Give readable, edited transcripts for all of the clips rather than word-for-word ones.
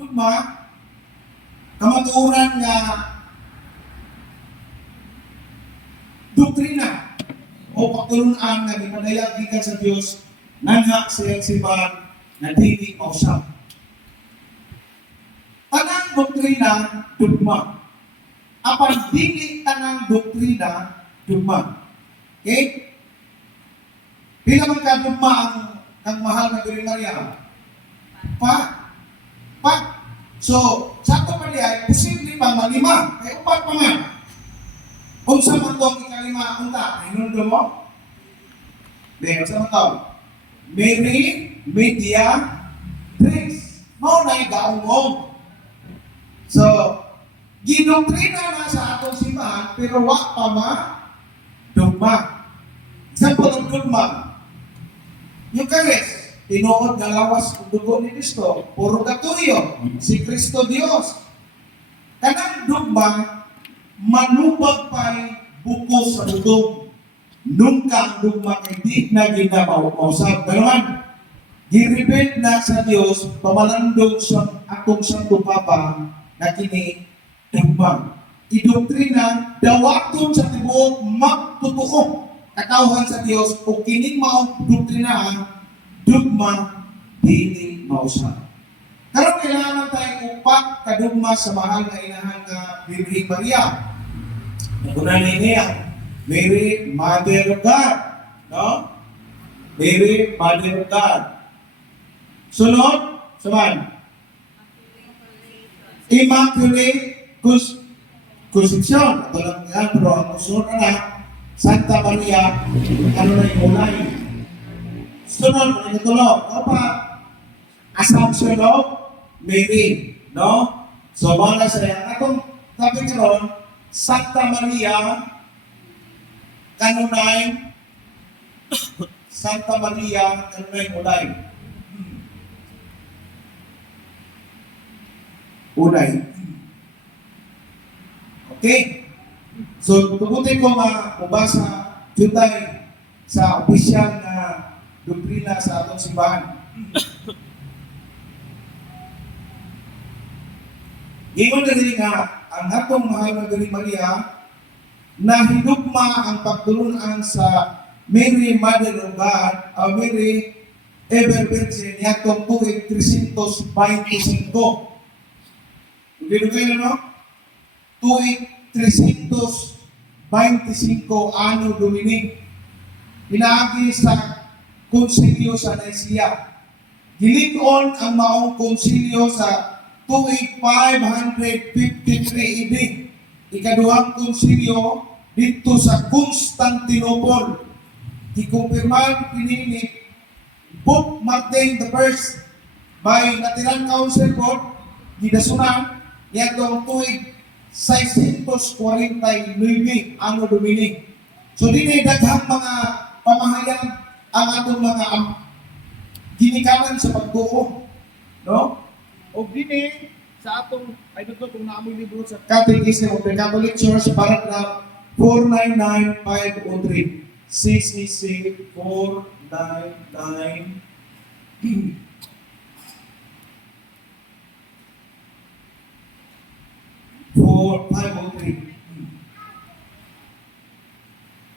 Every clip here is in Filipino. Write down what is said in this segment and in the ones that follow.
dugma, kamatuoran nga doktrina o pagtulunan nga gipadayag gikan sa Dios nangha sa iyang simbahan na dili mausab. Tanang doktrina dugma. Apan dili tanang doktrina dugma. Okay? Pila man ka dugma ang mahal na Virgin Maria? Pa. So, sa ito pa niya, posible pa malima. Kaya upat pa nga. Kung sa man itong ikalima, unta, inundo mo? Kung sa man ito? Mary, Media, Grace. Mau na igaungong. So, ginoktrina na sa atong simbahan, pero wak pa ma, dogma. Example ng dogma. Eucharist, tinuod nga lawas ng dugo ni Cristo. Purgatorio, si Cristo Dios. Kanang dogma, manubag pa'y buko sa dugong. Nung ka ang dogma kay di na ginamausap. Ganoon, girepent na sa Dios, pamalandong sa akong Santo Papa na kini dogma. Idoktrina, dawaton sa tibuok magtutuo katawhan sa Dios o kining maong doktrina dogma dili mausap. Karon kailangan tayo upat kadugma sa mahal na inahan nga Virgin Maria. Nagunan niya, Mary, Mother of God. No? Mary, Mother of God. Sunod, saman. Immaculate Conception. Ito lang yan, pero ang sunod na, Santa Maria, ano na yung ulay. Sunod, ano ito lo? Apa? Assumption of Mary. No? So, mga saya, atong sabi karon, Santa Maria, kanunay, Santa Maria, kanunay ulay. Ulay. Okay? So, tugutin ko mabasa jutay sa opisyal na doktrina sa atong simbahan. Ingon na rin nga, ang atong mahal na Virgin Maria, na hidugma ang pagtulunan sa Mary, Mother of God, Mary, Ever Virgin, yatong tuig 325. Hindi kayo, no? Tuig 325 Anno Domini. Pinaagi sa konsilyo sa Nicaea. Gilig-on ang maong konsilyo sa tuig 553 AD. Ikaduhang konsilyo dito sa Constantinople. Ikumpirman pinili Pope Martin I by Lateran Council Board, gidasunan yatong tuig 649 Anno Domini. So dinay daghang mga pamahayan ang atong mga ginikanan sa pagtuo, no? O dinay sa atong ay dito kung naamoy libro sa Catechism of the Catholic Church, paragraph 499503. CCC 499 4503.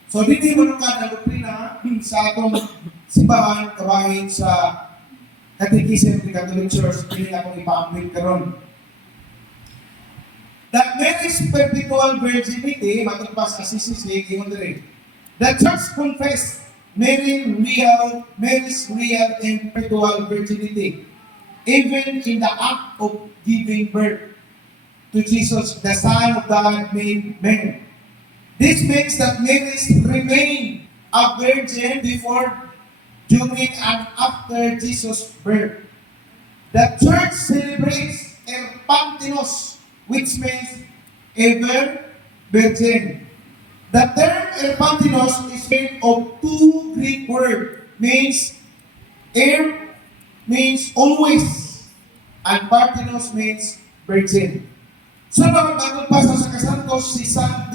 So, dito yung manungkad na doktrina sa atong simbahan kabahin sa Catechism of the Catholic Church, hindi akong ipa-update karon. That Mary's perpetual virginity, matagpas sa CCC, the Church confessed Mary's real and perpetual virginity, even in the act of giving birth to Jesus, the Son of God made man. This means that Mary remained a virgin before, during, and after Jesus' birth. The Church celebrates Erpantinos, which means ever virgin. The term Erpantinos is made of two Greek words, means means always, and Parthenos means virgin. So, bagong pasa sa Kasantos, si San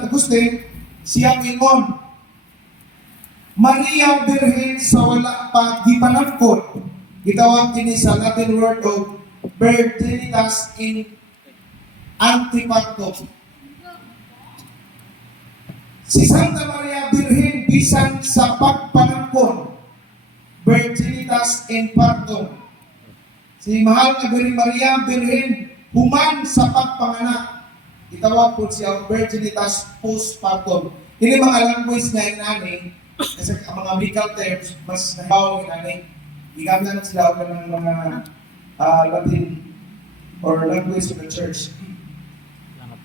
Agustin, siya ingon, Maria Birhen sa wala pa gipanangkot. Gitawag kini sa Latin word of virginitas in antipactum. Si Santa Maria Virgen bisan sa pagpanangkon, virginitas in partum. Si mahal na Birhen Maria Virgen human sa pagpanganak, itawag po siya virginitas postpartum. Ini mga language na inani, kasi ang mga medical terms, mas nahibaw inani. Igamit na sila ng mga Latin or language of the church.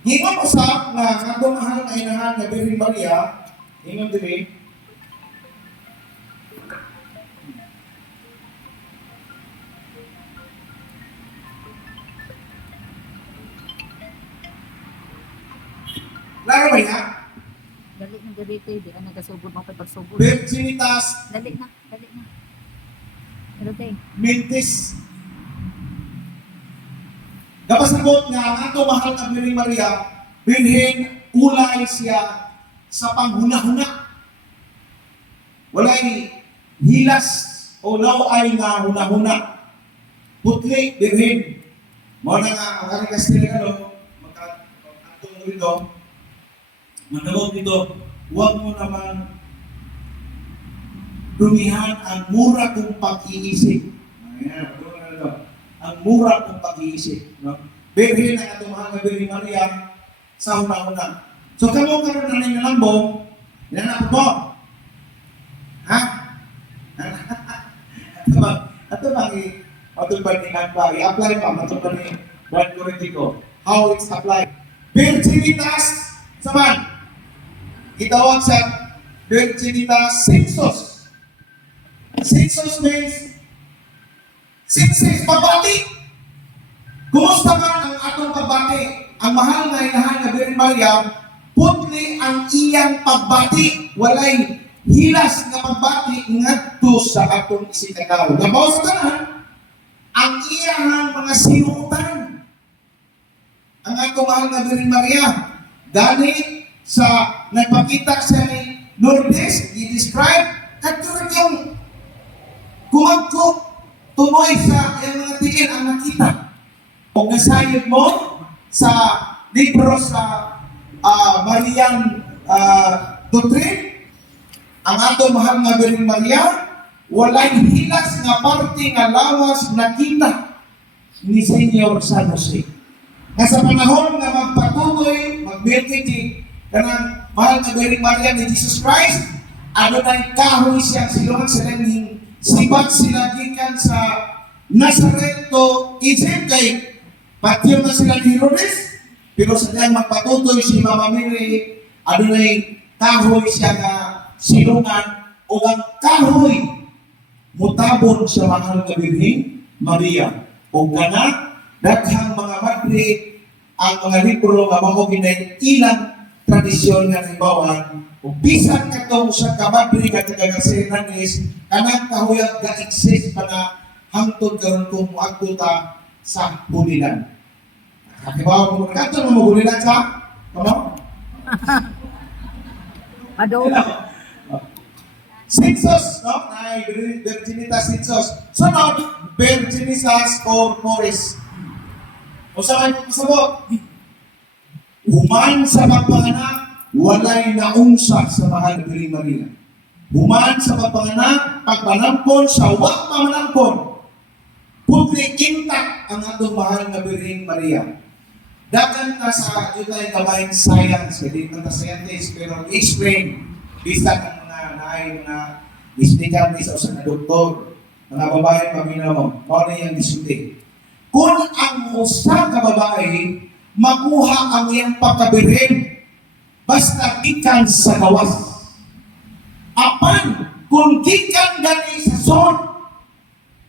Hingon usap nga nga mahal na inahan na Birhen Maria, hingon diri, laro ba niya? Dali na dito, di ka nagasugod mo kay pagsugod. Virginitas Dali na. Pero tay, Mintis. Kapasabot nga, ang ato mahal na Birhen Maria, Birhen ulay siya sa panghuna-huna. Walay hilas o laway nga huna-huna. Putli, Birhen. Mo na nga, ang kanikas nila, magkatong mo rito, magkabot dito, huwag mo naman dumihan ang mura kong pag-iisip. Ayan, ang mura kong pag-iisip. No? Birhen ang atong mahal na Birhen Maria sa una-una. So, kamo karon na rin nalambong, nanap mo. Ha? Ato ba ni i-apply pa, ato ba ni Brad Corretico? How it's applied? Virginitas, saman, itawag sa Virginitas Sensus. Sensus means sinsis, pagbati. Kumusta man ang atong pagbati? Ang mahal na inahan na Birhen Maria, putli ang iyang pagbati. Walay hilas na pagbati ngadto sa atong isikataw. Labaw sa tanan, ang iyang mga sinutan. Ang atong mahal na Birhen Maria, dali sa nagpakita sa ni Lourdes, i-describe, at yung kumagkok, tumoy sa iyang mga tingin ang nakita. Kung nasayod mo sa libro sa Marian Doctrine, ang ato mahal nga Birhen Maria, walay hilas nga parte nga lawas nakita ni Senyor San Jose. Nga sa panahon nga magpatuloy, mag-meditate kanang mahal nga Birhen Maria ni Jesus Christ, ano na kahoy siyang silungan sa langing sibat sila gikan sa Nazareth to Egypt kay patyo na sila ni Herodes, pero sa diyang magpatutoy si Mama Mary, ano na'y kahoy siya nga silungan o ang kahoy mutabon sa mahal nga Birhen Maria. O kana, daghang mga madre ang mga libro nga mga ilang tradisyon nga naibawan, o bisan katong sa kamadri nga tagagasenan is kanang kahuyag ga-exist pa na hangtod karon kung muadto ta sa bulilan. Hakibaw mo kanto mo bulilan sa kamo? Ado. Sensus, no? Ay, Virginitas Sensus. Sunod, Virginitas Corporis. O sa kayo pasabot? Human sa pagpanganak, walay naungsa sa mahal na Birhen Maria. Human sa pagpanganak, pagpanampon sa wak pamanampon. Putli intact ang atong mahal na Birhen Maria. Dagan na sa itay kabayang science, hindi na scientist, pero explain, bisan ang mga naay mga estudyante sa usa na doktor, mga babae paminaw mo, paano yung disunti? Kung ang usa ka babae, makuha ang iyang pagkabirhen, basta gikan sa gawas. Apan, kung gikan gani sa son,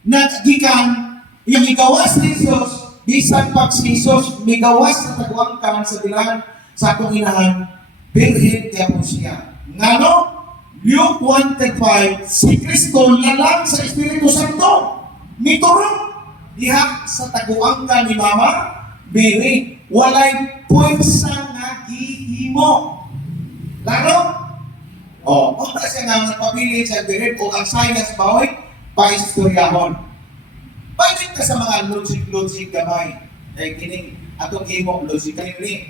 na gikan, yung igawas ni Jesus, bisan pag si Jesus, migawas sa taguangkan sa bilang sa atong inahan, birhen kaya po siya. Ngano? Luke 1:5, si Kristo lalang sa Espiritu Santo, mituro diha sa taguangkan ni Mama, Mary, walay puwersa nga gihimo. Laro? O, kung siya nga nagpapili sa birhen o ang science baoy, paistoryahon. Balik ka sa mga logic gamay. Kaya kining atong himo logic ni.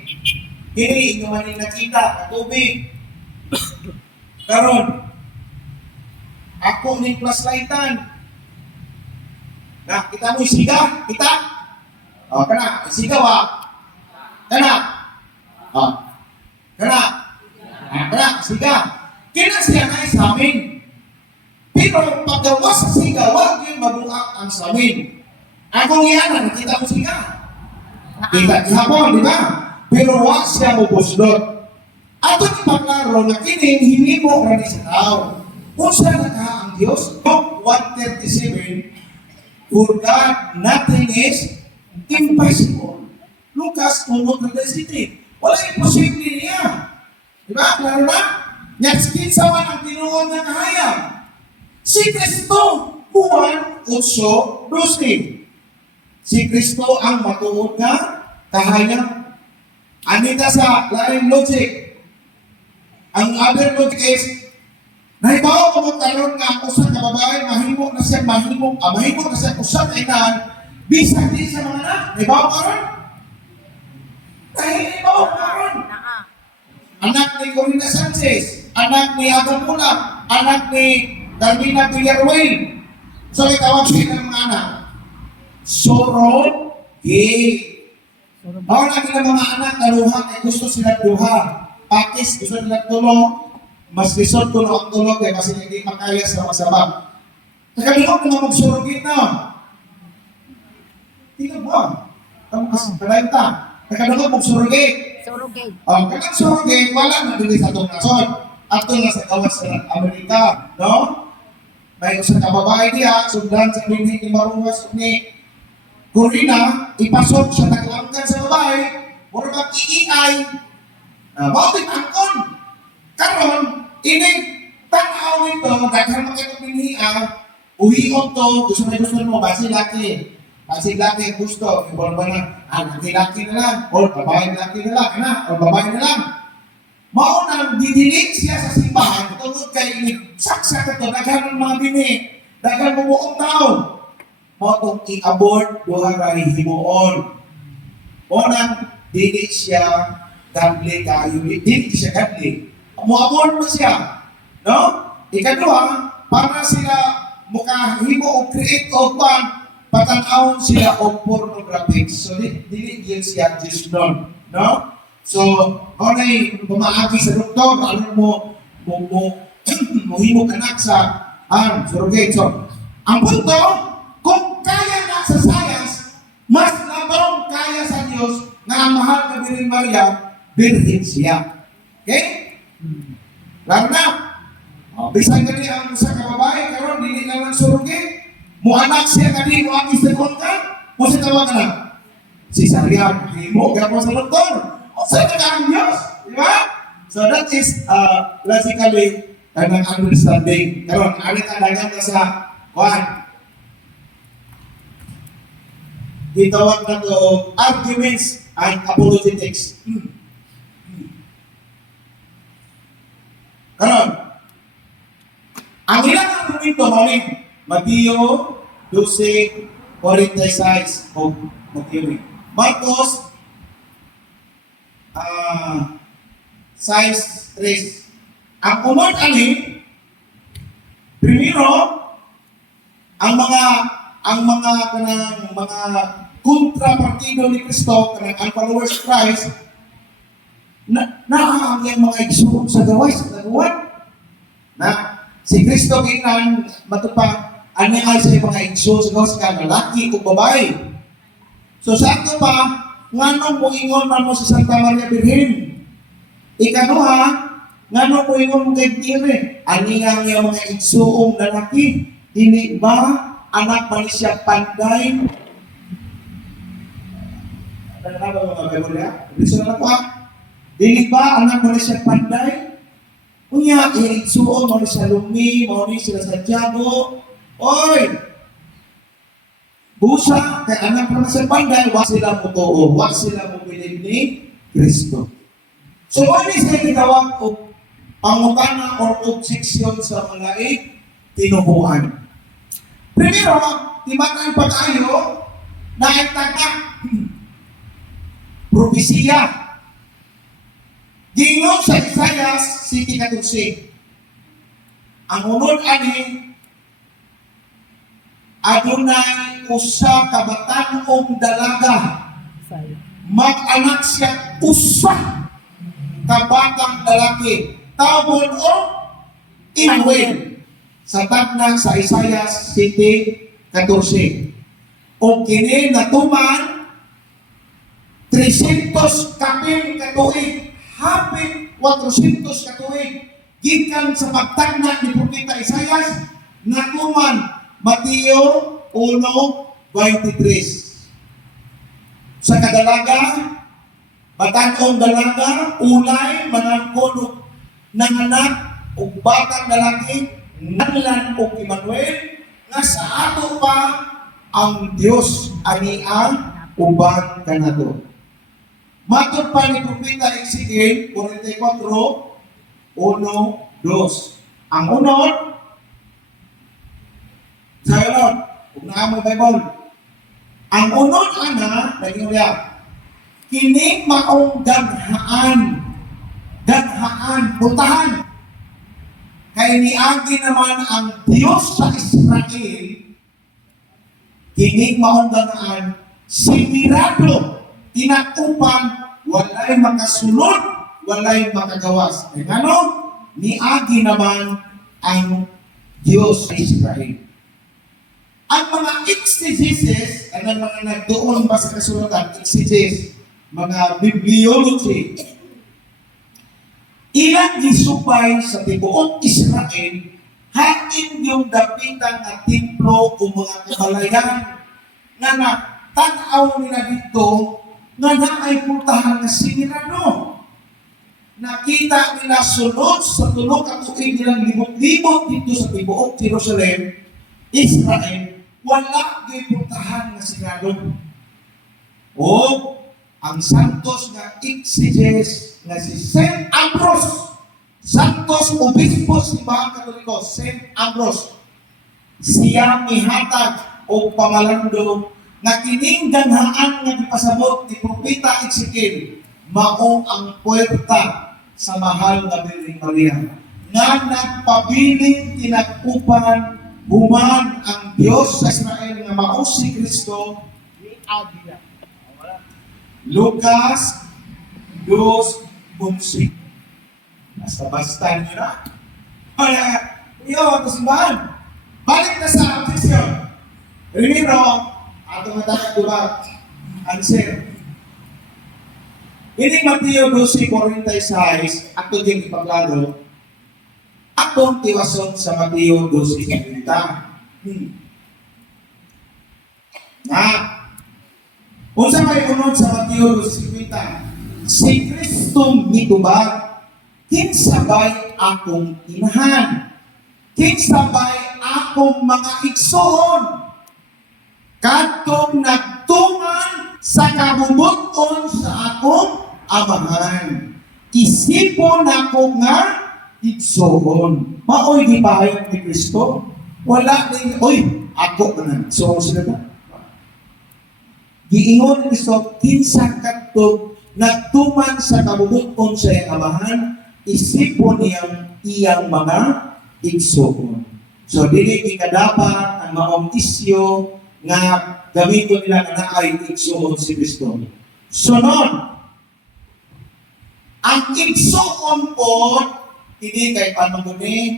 Kini inyo man nakita katubig. Karon ako ning flashlightan. Na kita mo isiga, kita. Oh, kana isigaw ah. Kana. Oh. Kana. Kana isiga. Kina siya na sa amin. Pero paggawa sa siga, wag yung mabuak ang samin. Akong iyanan, nakita mo siga. Kita hapon, di ba? Pero wag siya mo buslot. Ato ni paklaro na kining hindi mo rani sa tao. Kung saan naka ang Diyos, Luke 1:37, for God, nothing is impossible. Lucas 1:37, wala imposible niya. Di ba? Klaro na? Nyakskin sa man ang tinuon ng kahayang. Si Kristo, Juan 8:12. Si Kristo ang matuod nga kahayang. Anita sa laing logic. Ang other logic is, nahibaw ko magkaroon nga ako sa kababae, mahimo na siya usap ay naan, bisag din sa mga anak. Nahibaw ka ron? Nahibaw ka ron. Anak ni Corina Sanchez, anak ni Adam Mulak, anak ni Carmina Villarreal. So, itawag sila ng mga anak. Surrogate. Mao na kila mga anak na luha kay gusto sila duha. Pakis gusto nila tulong. Mas lisod ko ang tulong kay kasi hindi makaya sa masabab. Nakalimutan na mag-surrogate na. Tingnan mo. Tapos, kalanta. Nakalimutan mag-surrogate. Surrogate. Kapag surrogate, wala na din sa itong nason. Ato na sa kawas sa Amerika, no? May usang kababae niya, sundan sa binhi ni Maruwas ni Corina, ipasok siya nagawangkan sa babae, mura mag-iingay, maulit angkon. Karon, ining tanaw nito, daghang makipagpinhian, uhiog to, gusto mo, basi laki. Basi laki gusto, ibon ba na, laki na lang, o babae laki na lang, o babae na lang. Maunang didilig siya sa simbahan, tungkol kay saksak ito, daghang mga bini, daghang bumuong tao. Mautong i-abort, duha ray himuon. Unang, dili siya godly kayo, dili siya godly. Mo-abort mo siya. No? Ikaduha, para sila mukahimo o create o pan, patanawon sila o pornographic. So, dili yun siya just nun. No? So, onay bumaagi sa doktor, ano mo himo anak sa surrogate. So, ang punto, kung kaya na sa science, mas labang kaya sa Diyos na ang mahal na Birhen Maria, birhen siya. Okay? Lalo na, bisan gani ang sa kababae, karon dili naman surrogate, mo anak siya gani, mo agis na konta, mo sa tawag ka na. Si Sarian, himo, gako sa doktor. Sa ang Diyos, di ba? So that is logically an understanding. Karon, alit adagan na sa kuhan. Itawag na to arguments and apologetics. Karon, ang ilang argumento maling Mateo 12:46 o Mateo. Marcos 6:3. Ang umod ani, primero, ang mga kontrapartido ni Kristo, kanang ang followers of Christ, ang yung mga igsoon sa gaway, sa taguan. Na, si Kristo ginan matupang anay sa mga igsoon sa gaway sa lalaki o babae. So, saan ka pa, nganong mo ingon man mo sa Santa Maria Birhen? Ikaduha, nganong mo ingon mo kay Tire? Ani nga yung mga igsoong lalaki, dili ba anak man siya panday? Ano ba mga Bible niya? Bisa na po dili ba anak man siya panday? Unya, igsoong mo siya Lumi, mo ni sila Santiago. Oy! Busa, kay anak naman sa panday, wag sila mo tuo, wag sila mo bilib ni Kristo. So, ano sa gitawag o pangutana o obseksyon sa mga tinubuan? Primero, timaan pa kayo na ay tatak. Propesiya. Gingon sa Isaias 7:14. Ang unod ani adunay usa ka batan-ong dalaga, Saya. mag-anak siya usa ka batang lalaki. Tawon o Emmanuel. Sa tagna sa Isaias 7:14. O kini natuman 300 kapin katuig, hapit 400 katuig, gikan sa pagtagna ni Propeta Isaias, natuman Mateo 1:23. Sa kadalaga, batanong dalaga, ulay, manangkon nanganak, o batang lalaki, nanlan o Emmanuel, nga sa ato pa ang Diyos ani ang uban kanato. Matod pa ni Propeta Ezekiel 44:1-2. Ang unod, sa unod, kung naamoy Bible, ang unod ana, naging ulit, kining maong ganhaan, putahan, kay niagi naman ang Diyos sa Israel, kining maong ganhaan, sinirado, tinakupan, walay makasunod, walay makagawas. E ano? Niagi naman ang Diyos sa Israel. Ang mga exegesis, ang mga nagdoon pa sa kasulatan, exegesis, mga bibliology, ilang gisupay sa tibuok Israel, hain yung dapitang at templo o mga kabalayan na natanaw nila dito na naay putahan na sinirano. Nakita nila sunod sa tulog at tuig nilang libot-libot dito sa tibuok Jerusalem, Israel, wala giputahan na sinado. O ang santos nga exeges nga si Saint Ambrose, santos obispo si mga Katoliko, Saint Ambrose, siya mihatag o pamalando nga kining ganhaan nga gipasabot ni Propeta Ezekiel mao ang puwerta sa mahal na Birheng Maria nga nagpabiling tinakupan human ang Diyos sa Israel nga mao si Kristo ni Agila. Lucas 2:11. Basta-basta nyo na. Kaya, ito simbahan. Balik na sa obsesyon. Primero, ato matang diba, answer. Ini Mateo 12:46, ato din ipaglaro, atong tiwason sa Mateo 12:50. Unsa may unod sa Mateo 12:50? Si Kristo mitubag, kinsabay akong inahan, kinsabay akong mga igsoon, kadtong nagtuman sa kabubuton sa akong amahan. Isipon ako nga igsoon. Maoy di bahayag ni Kristo. Wala din, oy, ako ka na. So, sila ba? Giingon ni Kristo, kinsa kadtong nagtuman sa kabubuton sa iyang amahan, isipon iyang mga igsoon. So, dili ikadapat ang maong isyo nga gamiton nila nga naay igsoon si Kristo. Sunod, ang igsoon po, hindi kay panagumi,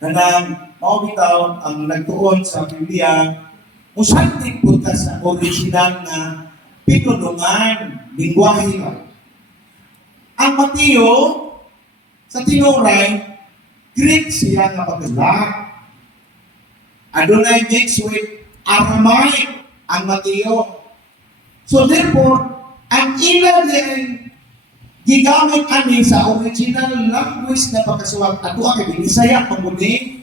na maubitaw ang nagtuon sa Biblia, musantik po ka sa original na pinulungan, lingwahe. Ang Mateo, sa tinuray, Greek siya nga pagkalat. Adunay mix with Aramaic ang Mateo. So therefore, ang ilan din gigamit ani sa original language na pagkasuwat ato kay Bisaya pagmuni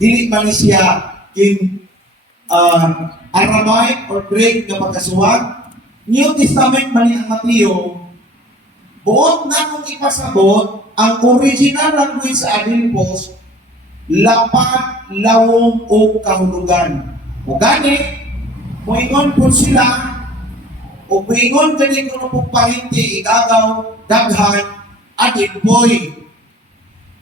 dili man siya in Aramaic or Greek na pagkasuwat. New Testament man ang Mateo. Buot na kung ipasabot ang original language sa Adilpos lapat, lawom, o kahulugan. O gani, moingon po sila, o moingon gani ko po pahinti, igagaw, daghan, adin boy.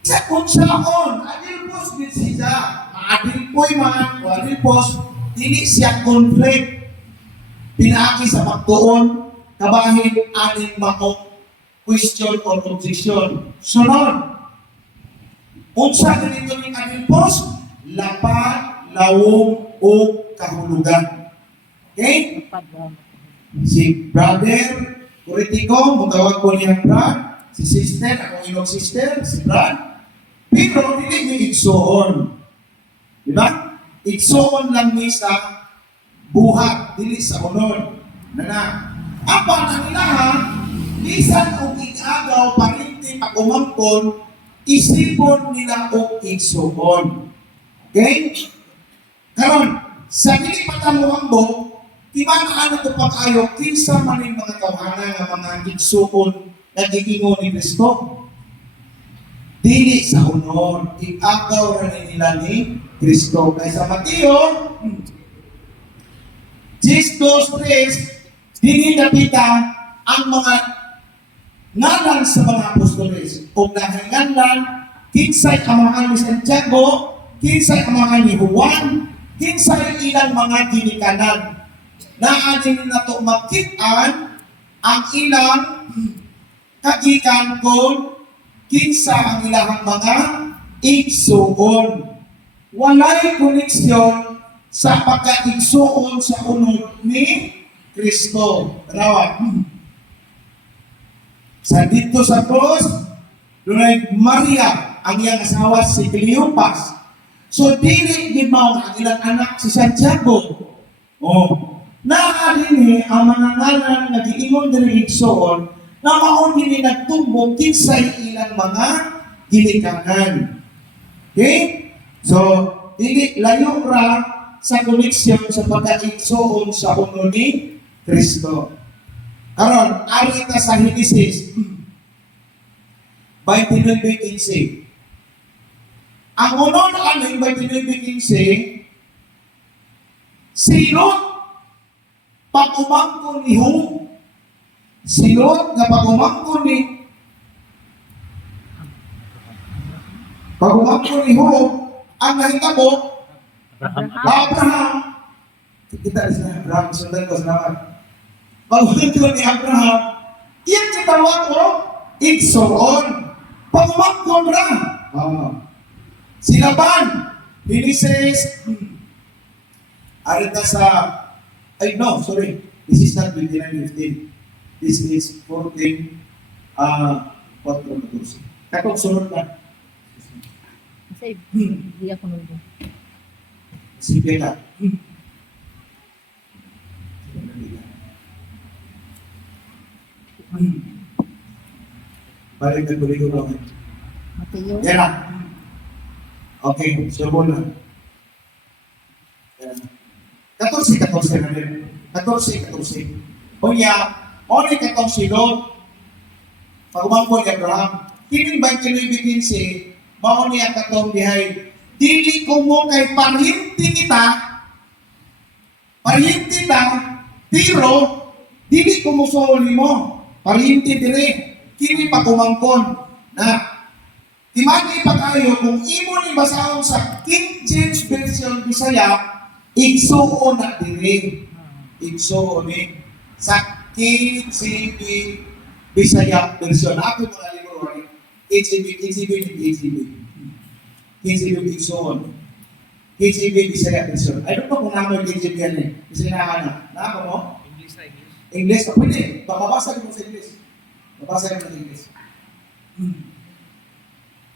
Sa kung saon, adin pos din siya. Adin boy man, o adin pos, dili siya conflict. Pinaaki sa pagtuon, kabahin, adin maong question or objection. Sunod, unsa ganito ni adin pos, lapat, lawom, o kahulugan. Okay? Si brother, politiko, mutawag ko niya Brad, si sister, akong inog sister, si Brad, pero hindi niya igsoon. Diba? Igsoon lang ni sa buhat, dili sa unod. Apa na nila ha, lisan o igagaw, parinti, pag-umangkon, isipon nila o igsoon. Okay? Karon, sa dili patamuhambog, timaan ito pa kayo, kinsa man yung mga tawanan ng mga igsoon na gigingon ni Kristo. Dili sa unod, igagaw rin nila ni Kristo. Kaya sa Mateo, 6:2-3, dili nakita ang mga ngalan sa mga apostoles. O nahinganlan, kinsay ang mga ni Santiago, kinsay ang mga ni Juan, kinsay ilang mga ginikanan. Naanin na ito makitaan ang ilang kagikan kung kinsa ang ilang mga igsuon. Walay koneksyon sa pagka-igsuon sa unod ni Kristo. Tanawa. Sa dito sa cross, dunay Maria, ang iyang asawa si Cleopas. So, dili di mao ang ilang anak si Santiago. Oh, naadini ang mga ngalan nga giingon diri igsoon na mao dili nagtumbong kinsay ilang mga ginikanan. Okay? So, dili layo ra sa koneksyon sa pagka-igsoon sa unod ni Kristo. Karon, ari ta sa Genesis 29:15. Ang unod aning 29:15, silot pag-umangkon ni Job. Silot nga pag-umangkon ni Job, ang nahitabo Abraham. Kita di sana Abraham, sundan ko salamat. Pag-umangkon ni Abraham, iyan kitawag ko, igsoon. Pag-umangkon ra. Silaban, Genesis, arita sa, this is not 29:15. This is 14, 4:14. Katong sunod na. Kasi hindi ako nung Sige ka. Balik na tuloy ko lang. Mateo. Yan na. Okay, subo na. 14 na rin. 14. Kunya, only katong silot. Pag-umangkon ni Abraham, kining 29:15, mao niya katong dihay, dili ko mo kay parhinti kita, pero dili ko mo suuli mo, parhinti dire, kini pag-umangkon na. Timani pa kayo kung imo ni basahon sa King James Version Bisaya, igsuon na dire. Igsuon ni sa KJV Bisaya Version. Ako mga libro ni KJV igsuon. KJV Bisaya Version. I don't know kung naman KJV yan eh. Kasi nakakana. Nakaka mo? English. Pwede. Babasa mo sa English. Babasa mo sa English.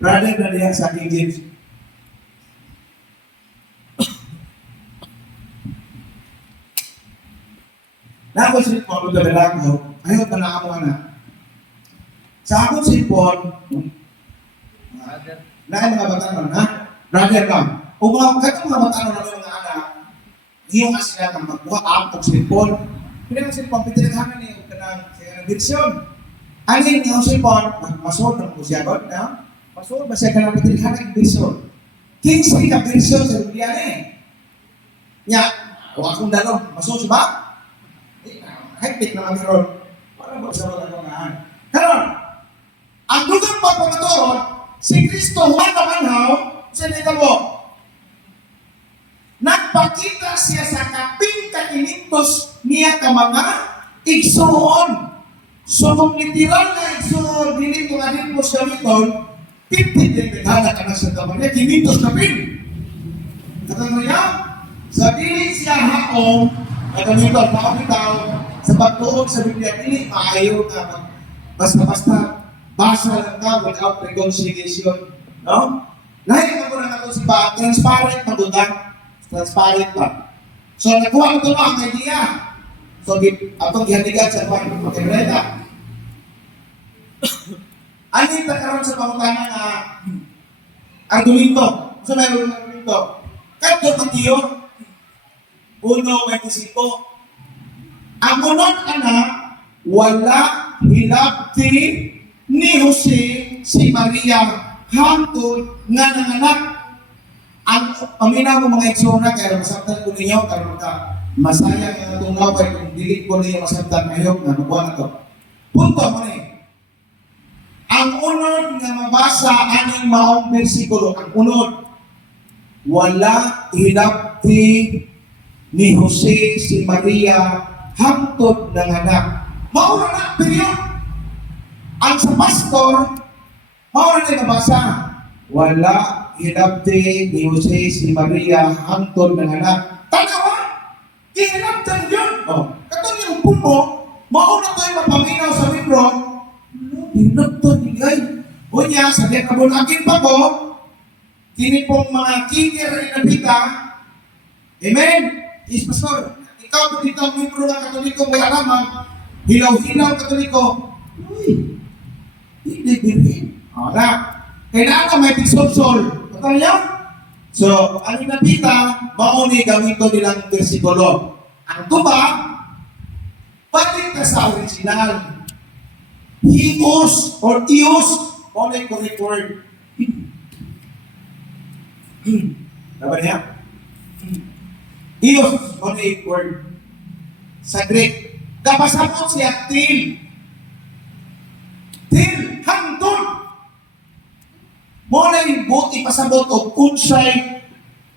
Brother na diyan sa King James. Nako cellphone, magdadala ko, ayaw pa na ako na. Sa akong cellphone, na mga bata naman, ha? Brother ka. O mga bata naman ng mga anak, iyong asila kang magbuha, ang cellphone. Pinang cellphone, pinaghanan niyo ka ng diksyon. Alin yung cellphone, masod ng kusyagod na, masod ba siya ka ng pinaghanan ng diksyon. 15 ka bersyon sa Biblia nya, kung akong dalo, masus ba? Hektik naman karon. Para mo sa mga ngahan. Karon, ang dugang pagpapatuon, si Kristo huwag namanhaw, sa nitabo. Nagpakita siya sa kaping kainitos niya ka mga igsuon. So kung literal na igsuon, dili ko nga din mo sa gamiton, 50 din naghanak ka na sa kamar niya, kinitos na pin. Katang niya, sa dili siya haong, nagamiton, makapitaw, sa pagtuog sa Biblia, dili maayo ka, basta-basta, basa lang ka without reconciliation. No? Lahat ka muna na si ba, transparent magudang. Transparent pa. So, nakuha ko ito ang idea. So, atong gihaligan sa kwan, magkagreta. Ano yung nagkaroon sa pangutana na argumento? So, mayroon ng argumento. Kanto Mateo 1:25. Ang unod ana, wala hilabti ni Jose si Maria hangtod nga nanganak. Ang paminaw mo mga iksura, kaya masabtan ko ninyo, karon ka masaya nga itong laway, kung dili ko ninyo masabtan ngayon, nanubuan na to. Punto mo ni. Ang unod nga mabasa aning maong bersikulo, ang unod, wala hilabti ni Jose si Maria hangtod ng anak. Maura na, period. Ang sa pastor, maura na nabasa, wala hinabdi ni Jose si Maria hangtod ng anak. Tanawa! Hinabdan yun! Katong yung puno, mauna tayo mapaminaw sa libro, hinabdan nilay. O niya, sa diya kabunagin pa ko, kini pong mga kikir na nabita, amen? Yes, Pastor. Ikaw po dito ang libro ng Katoliko may alaman, hilaw-hilaw Katoliko, uy, hindi bilhin. Ora, kailangan may tigsol-sol. Patang niya? So, ang inapita, mauni gamito nilang versikulo. Ang tuba, balik ka sa original. Hius or ius, mauni correct word. Diba niya? Ius, mauni word. Sa Greek, kapasapot siya til. Til, hangtod. Muna yung buti pasabot o unsay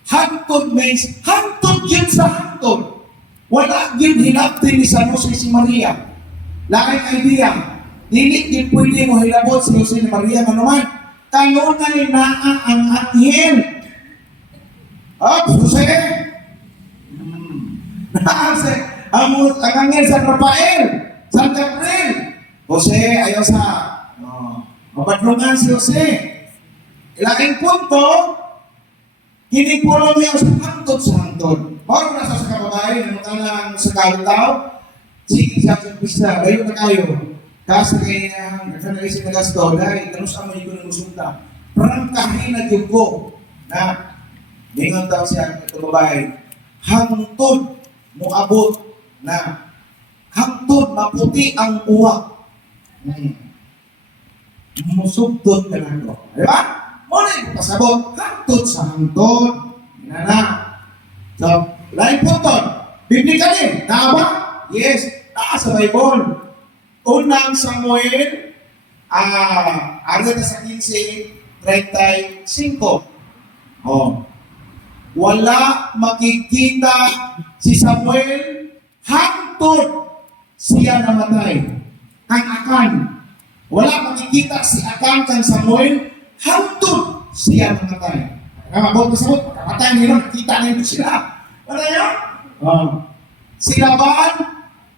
hangtod means hangtod yun sa hangtod. Wala yun hinaptin ni San Jose si Maria. Laking idea. Dili din pwede mo hilabot si Jose ni Maria. Ano man? Kanunay na ang anghel. Jose! Ang anghel San Rafael, San Gabriel. Jose, ayaw sa mapadlungan si Jose. Ilaking punto, kinipulong niya sa hangtod sa hangtod. Bago na sa kababae, nang tanang sa kalitaw, sige sa aking pista, gayon na kayo. Kasi kaya, nagsanay si Nagasto, dahil kanus ang mga ng musunta. Parang kahinag yung ko, na, ningon tao siya, ito babae, hangtod mo abot, na, hangtod, maputi ang uwak. Musugtod ka na ito. Di ba? Muna yung pasabot, hangtod sa hangtod. Inana. So, lain po ito. Biblically, tama? Yes. Sa Bible. Unang Samuel, arita sa 15:35. Wala makikita si Samuel hangtod siya namatay. Ang Akan. Wala makikita si Akan kang Samuel hangtod siya namatay. Kamabot ka sabot, kamatay nila, nakita nila sila. Wala yun? Si Laban,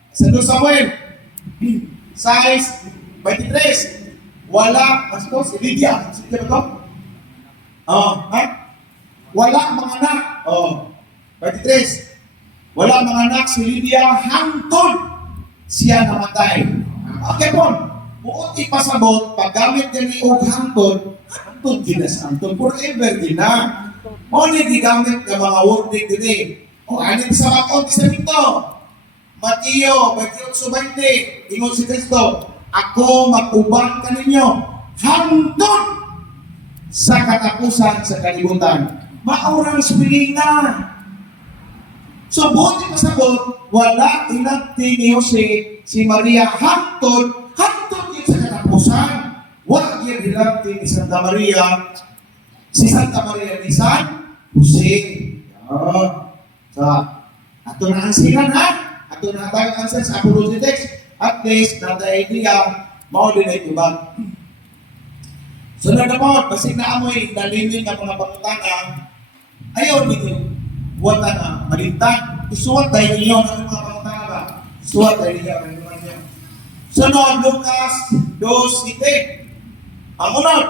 sa 2 Samuel, size 23. Wala, si Lydia. Si Lydia ba ito? Wala mga anak. 23. Wala mga anak si Lydia hangtod siya namatay. Okay po. Buot ipasabot, paggamit gani og hangtod, hangtod ginas hangtod forever gina. Mo ni gigamit ng mga wording dili. Anin sa bakon sa dito. Mateo 28:20, ingon si Kristo, ako maguban kaninyo hangtod sa katapusan sa kalibutan. Maurang spilinga. So, buti pasabot, wala inagti ni Jose si Maria hangtod yun sa katapusan. Wala yun inagti ni Santa Maria, si Santa Maria ni San Jose. So, ato na ang silan ha? Ato na tayo ang silan sa apologetics. At least, na idea, mao din ay iba. So, na po, kasi naamoy nalimin ng mga pangutana, ayaw ninyo. Wata na, malintag. Isuwat tayo ninyo ng mga pangutana ba? Isuwat tayo ninyo ng mga ninyo. Sunod, Lucas 2:7. Ang unod,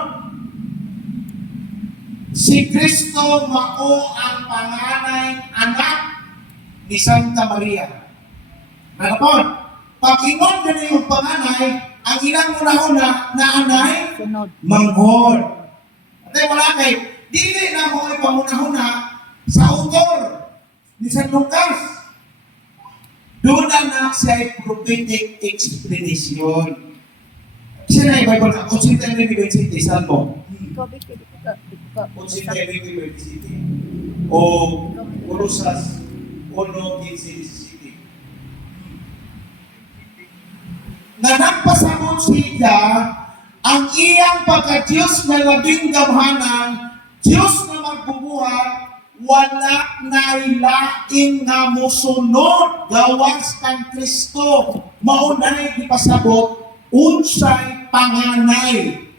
si Kristo mao ang panganay anak ni Santa Maria. Ano po? Pag-ingon na yung panganay, ang ilang una-una na anay, Sunod. manghod. At wala kay, dili na mo ay pangunahuna sa autor ni San Lucas. Doon na siya ay prophetic explanation. Siya na yung Bible na, Consulta University, saan mo? Consulta University. O Urusas, Uno, City. Na nagpasabot siya ang iyang pagka-Diyos na labing gamhanan, Diyos na magbubuhat, wala na ilaing nga musunod gawas kang Kristo. Maunay ipasabot, unsay panganay.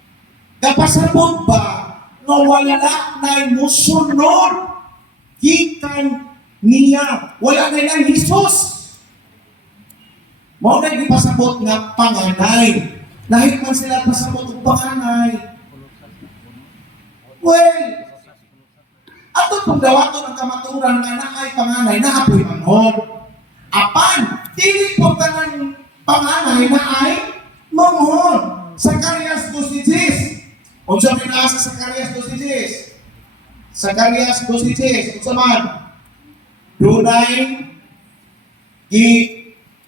Napasabot ba na wala na musunod gikan niya? Wala na ilang Jesus. Mao na ipasabot nga panganay. Lahit man sila pasabot og panganay. Well, ato pong dawaton ang kamaturan nga naay panganay na apoy manghod. Apan, dili po tanang panganay na ay manghod. Zacarias 2:10. Unsa binasa sa Zacarias 2:10? Zacarias 2:10. Unsa man? Dunay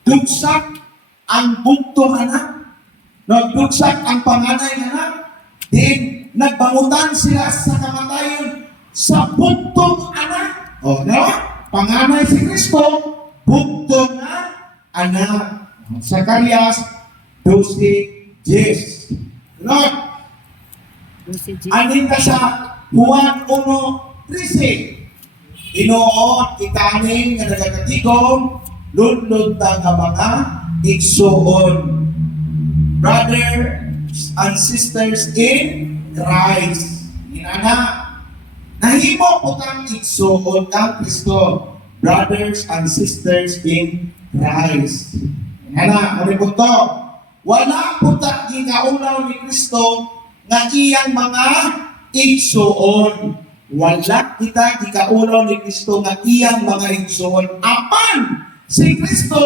dugsak ang bugtong anak. Nagdugsak ang panganay anak. Then, nagbangutan sila sa kamatayon sa bugtong anak. O, no? Panganay si Kristo, bugtong na anak. Zacarias 2:10. No? Anin ka sa Juan 1:13. Inoon, ikaning nga nagagatigong, lundod ta nga mga igsuon. Brothers and sisters in Christ. Inana, nahimo po tang igsuon ng Kristo. Brothers and sisters in Christ. Inana, ano po to? Wala po ta ginaulaw ni Kristo nga iyang mga igsuon. Wala kita gikaulaw ni Kristo nga iyang mga igsuon. Apan, si Kristo,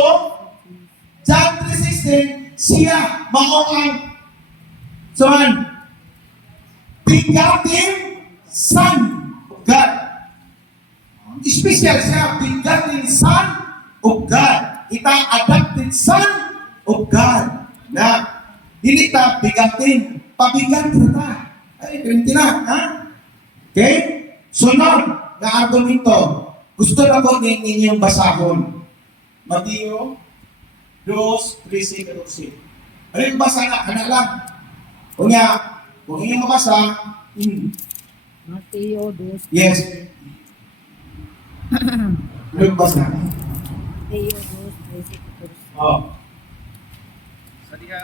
John 3:16, siya mao ang bigating Son of God. Special siya, bigating Son of God. Kita adopted Son of God. Na, hindi ta bigating, pabigat na. Ay, ganti na, ha? Okay? Sunod na argumento. Gusto na ko ninyong basahon. Mateo 2:13. Ano yung basa na? Kana lang. Kung inyong mabasa, Mateo 2. yes. Ano yung basa? Mateo 2:13. Oh. Sa diha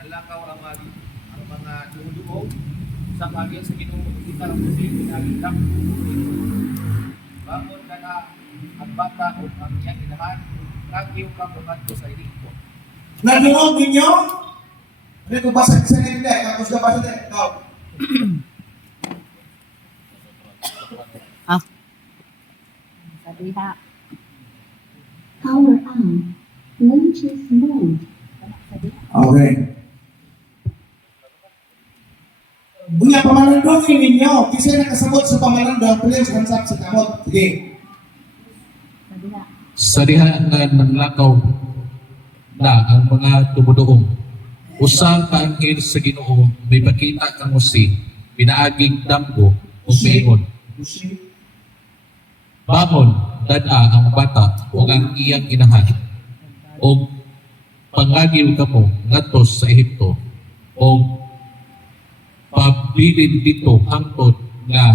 nalakaw ang mga dugo sa bagay sa Ginoo kita ang pinagdam. Bangon ka na ang bata o ang iyang inahan, kagyo ka bumadto sa iliko. Nanunog ninyo? Ano yung basa sa nila? Kapos na basa nila? Ikaw. Sabi ha. Power on. Bluetooth mode. Sabi ha. Okay. Unya, pamalandongin ninyo. Kasi nakasabot sa pamalandong, please hands up sa kamot. Sige. Sabi ha. Sa diha nga nanlakaw na ang mga tumuduong. Usang kaangkin sa Ginoo may pakita kang musi pinaaging damgo o mayon. Busi. Bangon, dada ang bata o ang iyang inahan. O pangagil ka mo ngatos sa Ehipto. O pabilin dito hangtod nga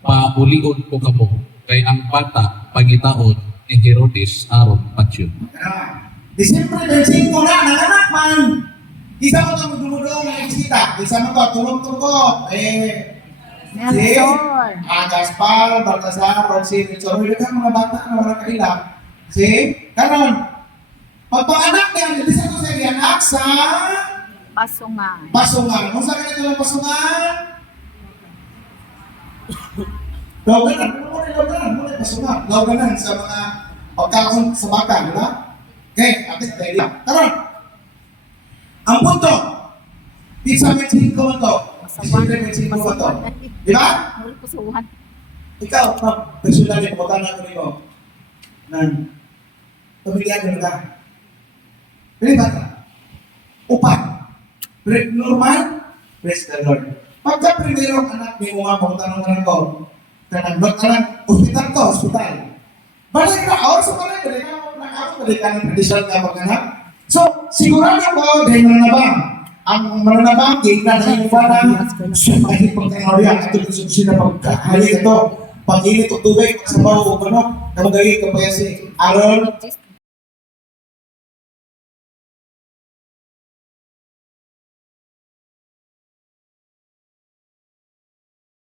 paulion ko kamo kay ang bata pangitaon ni Herodes aron patyon. Disyempre, bensin ko na, nanganak man. Isa mo itong dumudong na eksita. Isa mo ito, tulong-tulong. Nelson. Gaspar, Baltasar, Francine, so hindi ka mga bata na wala kanila. See? Karon, pagpanganak niya, hindi sa ito sa anak sa Pasungan. pasungan. Kung saan ka ng pasungan? Lawganan, muna pasungan. Lawganan sa mga pagkaon sa bata, di ba? Okay, atis tayo lang. Karon, ang punto, pizza bensin ko ito. Pizza bensin ko ito. Di ba? Muli pusuhan. Ikaw, personal yung pagkakana ko nito. Nang pamilya nyo na. Pwede ba na? Upat. Normal? Praise the Lord. Pagka primero anak ni mga pagtanong ko, kanang hospital to, hospital. Balik na, or sa balik, balik ka ng traditional na pag-anak. So, sigurado ko, dahil mananabang. Ang mananabang, di na ng iba ng kahit pagkakariya, ito yung sila pagkakari ito. Pag-init o tubig, sa bawo o ano, na magagay ka pa si Aaron,